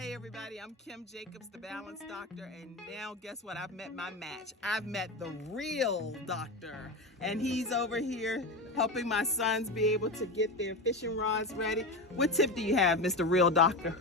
Hey everybody, I'm Kim Jacobs, the Balance Doctor, and now guess what? I've met my match. I've met the real doctor, and he's over here helping my sons be able to get their fishing rods ready. What tip do you have, Mr. Real Doctor?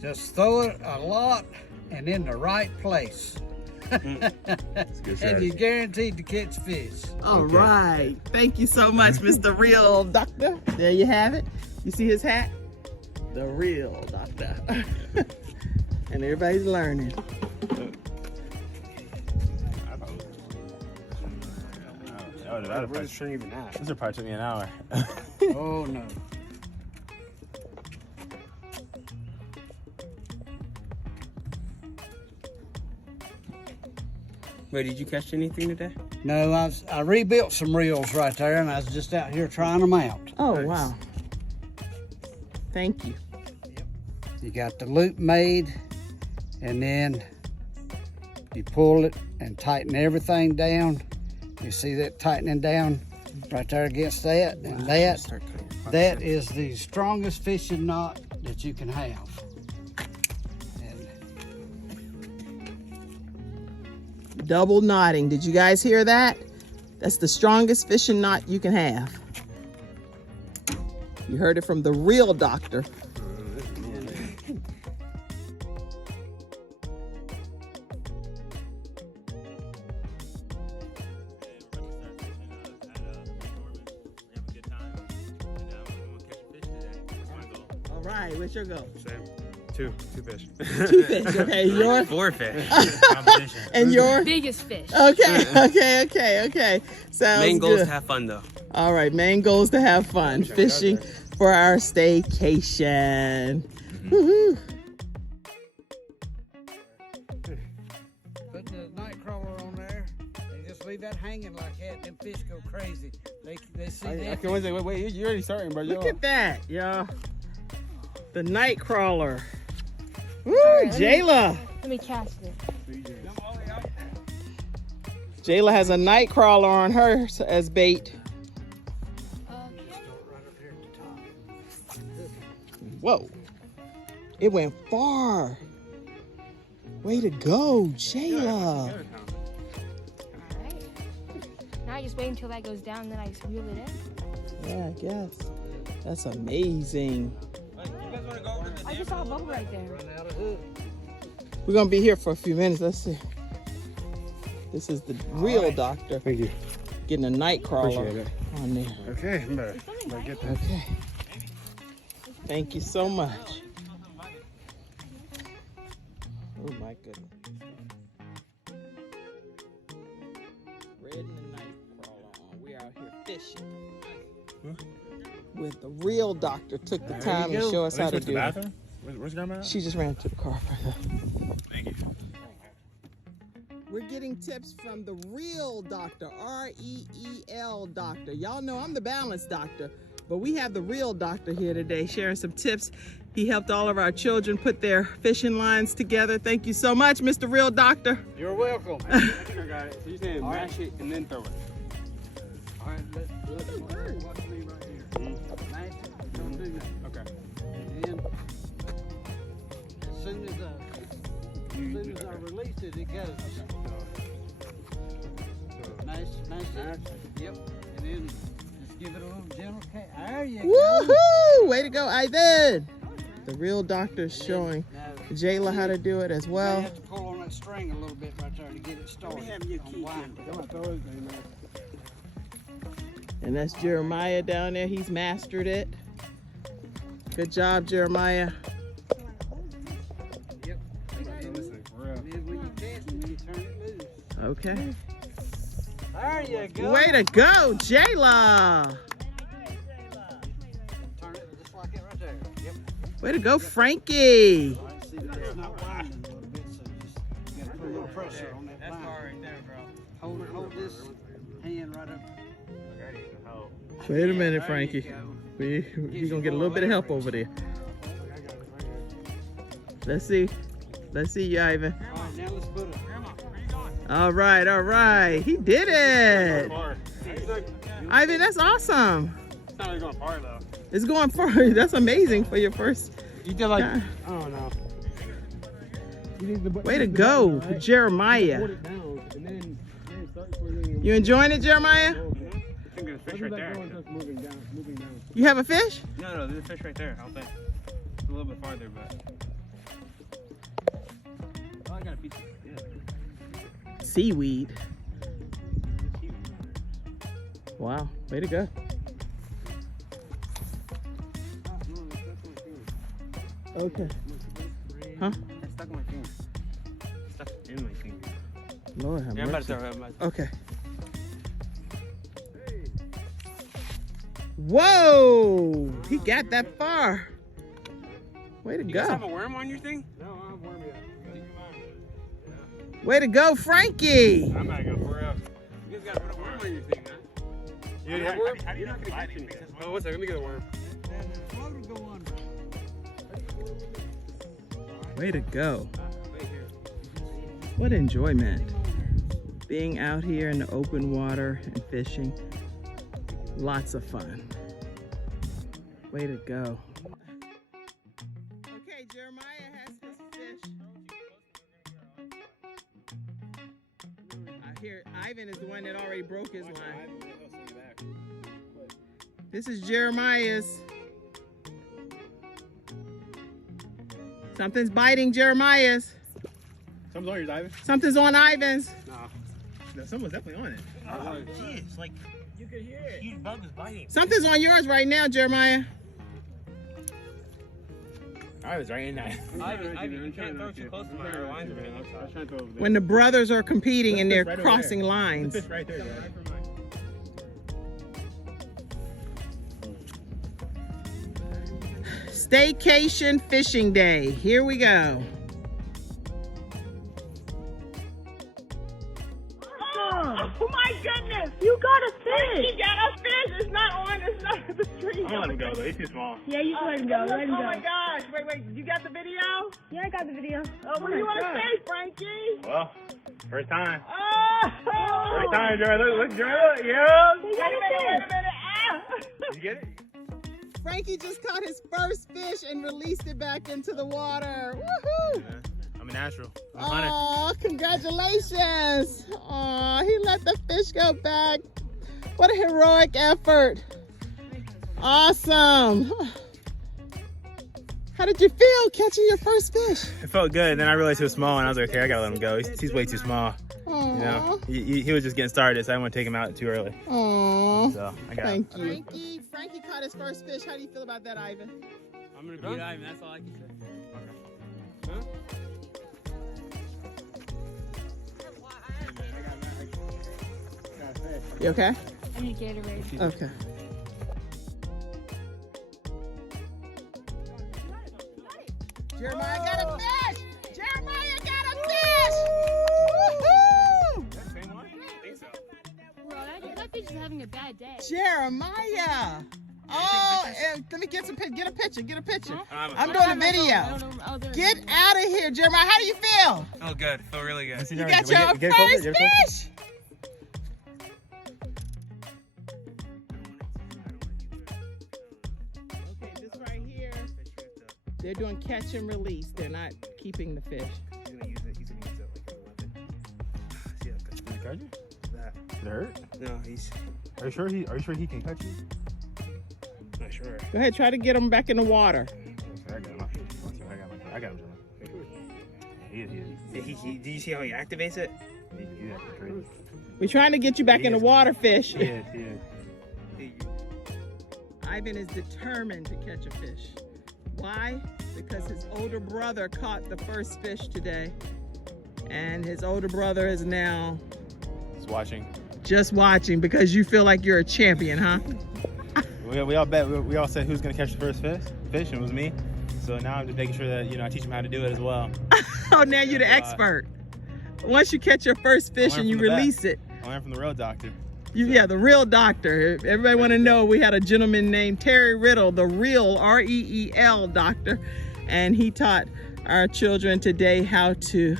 Just throw it a lot and in the right place. And you're guaranteed to catch fish. All right. Thank you so much, Mr. Real Doctor. There you have it. You see his hat? The Real Doctor. And everybody's learning. This would probably took me an hour. Oh no. Wait, did you catch anything today? No, I rebuilt some reels right there, and I was just out here trying them out. Oh, Nice. wow. Thank you. You got the loop made, and then you pull it and tighten everything down. You see that tightening down right there against that, and that is the strongest fishing knot that you can have. And Double knotting. Did you guys hear that? That's the strongest fishing knot you can have. You heard it from the Real Doctor. All right, what's your goal? Same. Two fish. 2 fish. Okay, yours. 4 fish. Competition. And yours? Biggest fish. Okay. Sounds Main goal is good. to have fun though. All right, main goal is to have fun fishing for our staycation. Woohoo. put the night crawler on there, and just leave that hanging like that. Them fish go crazy. They see that. Okay, wait, you're already starting, bro. Look at that, y'all. The night crawler. Woo, right, Jayla. Let me cast it. Jayla has a night crawler on hers as bait. Whoa. It went far. Way to go, Jayla. Alright. Now I just wait until that goes down, then I just reel it in. Yeah, I guess. That's amazing. I just saw a bubble right there. Run out of hook. We're gonna be here for a few minutes. Let's see. This is the Real right. Doctor Thank you. getting a night crawler Appreciate it. on there. Okay, I'm better get that. Okay. Thank you so much. Oh my goodness. Red and the night crawler on. We out here fishing. With the Real Doctor took the time to show us how to do it. Where's Grandma at? She just ran to the car for her. Thank you. We're getting tips from the Real Doctor, R-E-E-L Doctor. Y'all know I'm the Balance Doctor, but we have the Real Doctor here today sharing some tips. He helped all of our children put their fishing lines together. Thank you so much, Mr. Real Doctor. You're welcome. I think I got it. So you're saying mash it and then throw it. All right, watch me right here. Mash it, don't do that. Okay. And as soon as I release it, it goes. Nice. Yep. And then just give it a little gentle cat. There you go. Woohoo! Way to go, Ivan. The Real Doctor is showing Now, Jayla how to do it as you well. have to pull on that string a little bit right there to get it started. Unwind it. Come on, throw it in there. And that's Jeremiah down there. He's mastered it. Good job, Jeremiah. Yep. This thing for real. And then when you cast it, you turn it loose. Okay. There you go. Way to go, Jayla. Turn it just like that right there. Yep. Way to go, Frankie. All right, see that it's not winding a little bit, so just you gotta put a little pressure on that line. right there, bro. Hold this hand right up. Wait a minute, There Frankie. you go. We're gonna get a little bit of help over there. Let's see you, Ivan. All right, now let's put it. All right. He did it. Ivan, that's awesome. It's not really going far though. It's going far. That's amazing for your first. You did like, Yeah. I don't know. Way to go, Jeremiah. You enjoying it, Jeremiah? I think there's a fish right there. You have a fish? No, there's a fish right there. I'll bet. It's a little bit farther, but. Oh, I got a piece of Seaweed. Wow, way to go. Okay. Huh? It's stuck in my finger. It's stuck in my finger. Lord have Yeah, I'm about to mercy. throw it. I'm about to- Okay. Whoa! He got that far. Way to You guys have go. a worm on your thing? No, I don't have worm yet. Way to go, Frankie. I'm not gonna pour it out. You guys gotta put a worm on your thing, man. How do you not gonna catch anything? Oh, one second, let me get a worm. Way to go. Right here. What enjoyment. Being out here in the open water and fishing. Lots of fun. Way to go. Okay, Jeremiah has his fish. I hear Ivan is the one that already broke his line. This is Jeremiah's. Something's biting Jeremiah's. Something's on yours, Ivan. Something's on Ivan's. No, someone's definitely on it. Oh, jeez. Like, you could hear it. Huge bug is biting. Something's on yours right now, Jeremiah. Ivan's right in there. Ivan, you can't throw too close to my lines. I was trying to throw over there. When the brothers are competing and they're Right over crossing there. lines. The fish right there, guys. Staycation fishing day. Here we go. Oh my goodness! You got a fish! You got a fish! It's not on the tree. I'm gonna let him go though. He's too small. Yeah, you should let him go. Let him go. Oh my gosh! Wait! You got the video? Yeah, I got the video. What do you want to say, Frankie? Well, first time. Oh! First time, Joy. Look, Joy. Look. Yeah. He got a fish. Ah! Did you get it? Frankie just caught his first fish and released it back into the water. Woohoo! I'm a natural. I'm a hunter. Oh, congratulations. Oh, he let the fish go back. What a heroic effort. Awesome. How did you feel catching your first fish? It felt good. And then I realized he was small, and I was like, okay, I gotta let him go. He's way too small. Aww. You know, he was just getting started, so I didn't want to take him out too early. Aww. So I got him. Thank you. Frankie caught his first fish. How do you feel about that, Ivan? I'm gonna beat Ivan, that's all I can say. You okay? I need Gatorade. Okay. Jeremiah got a fish! Jeremiah got a fish! Woohoo! Bro, that fish is having a bad day. Jeremiah! Oh, and let me get a picture. Huh? I'm doing a I video. don't know. Oh, there it Get is. out of here, Jeremiah. How do you feel? Feel good. Feel really good. You got your first fish. Okay, this right here, they're doing catch and release. They're not keeping the fish. He's gonna use it like a weapon. See how good. Did he catch you? That. Did it hurt? No, he's Are you sure he can catch you? not sure. Go ahead, try to get them back in the water. I got him. He is. Do you see how he activates it? He's actually crazy. We're trying to get you back in the water, fish. He is. Ivan is determined to catch a fish. Why? Because his older brother caught the first fish today. And his older brother is now He's watching. just watching because you feel like you're a champion, huh? We all bet. We all said who's gonna catch the first fish, and it was me. So now I'm just making sure that I teach him how to do it as well. Oh, now you're the expert. Once you catch your first fish learned and you from the release it, I learned from the real doctor. yeah, the real doctor. Everybody want to know we had a gentleman named Terry Riddle, the real R-E-E-L doctor, and he taught our children today how to.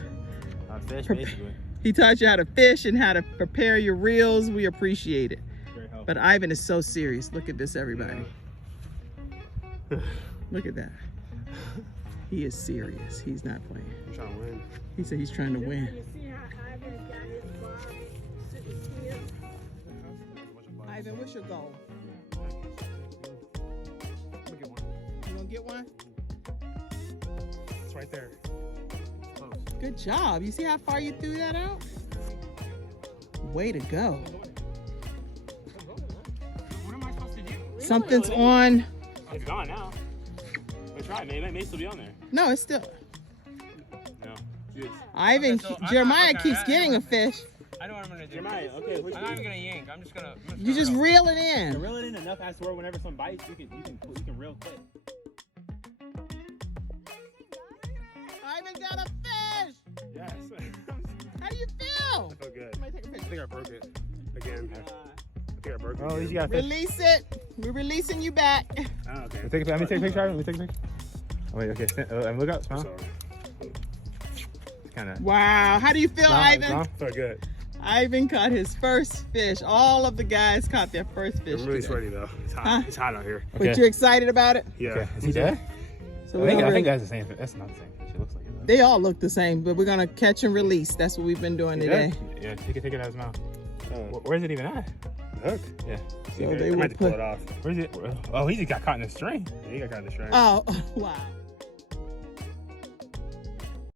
Fish, basically. He taught you how to fish and how to prepare your reels. We appreciate it. Very helpful. But Ivan is so serious. Look at this, everybody. Look at that. He is serious. He's not playing. I'm trying to win. He said he's trying to win. You see how Ivan got his ball sitting still? Ivan, what's your goal? I'm gonna get one. You gonna get one? It's right there. Close. Good job. You see how far you threw that out? Way to go. What am I supposed to do? Something's on. It's gone now. Let's try it. It may still be on there. No, it's still. No. Yes. Ivan, Okay, so I'm Jeremiah not- okay, keeps getting a fish. I know what I'm gonna do. Jeremiah, okay. I'm not even gonna yank. I'm just gonna. You just reel it To in. reel it in enough as to where whenever someone bites, you can reel quick. Ivan got a fish. Yes. How do you feel? I feel good. Somebody take a I picture. think I broke it again. I think I broke it. Oh, at least you again. got a fish. Release it. We're releasing you back. Oh, okay. Let me take a picture. Let me take a picture. Oh, wait, okay. Look up. I'm Smile. sorry. Kind of. Wow. How do you feel, Ivan? I felt good. Ivan caught his first fish. All of the guys caught their first fish. I'm really today. sweaty though. It's hot. Huh? It's hot out here. But you're excited about it? Yeah. Okay. Is he dead? So I we're think gonna that's the same fish. That's not the same fish. It looks like it. Though. They all look the same, but we're gonna catch and release. That's what we've been doing today. Yeah, take it out of his mouth. Where's it even at? Hook. Yeah. So I they might will have to pull put. it off. Where's it? Oh, he just got caught in a string. Yeah, you got kind of strong. Oh, wow.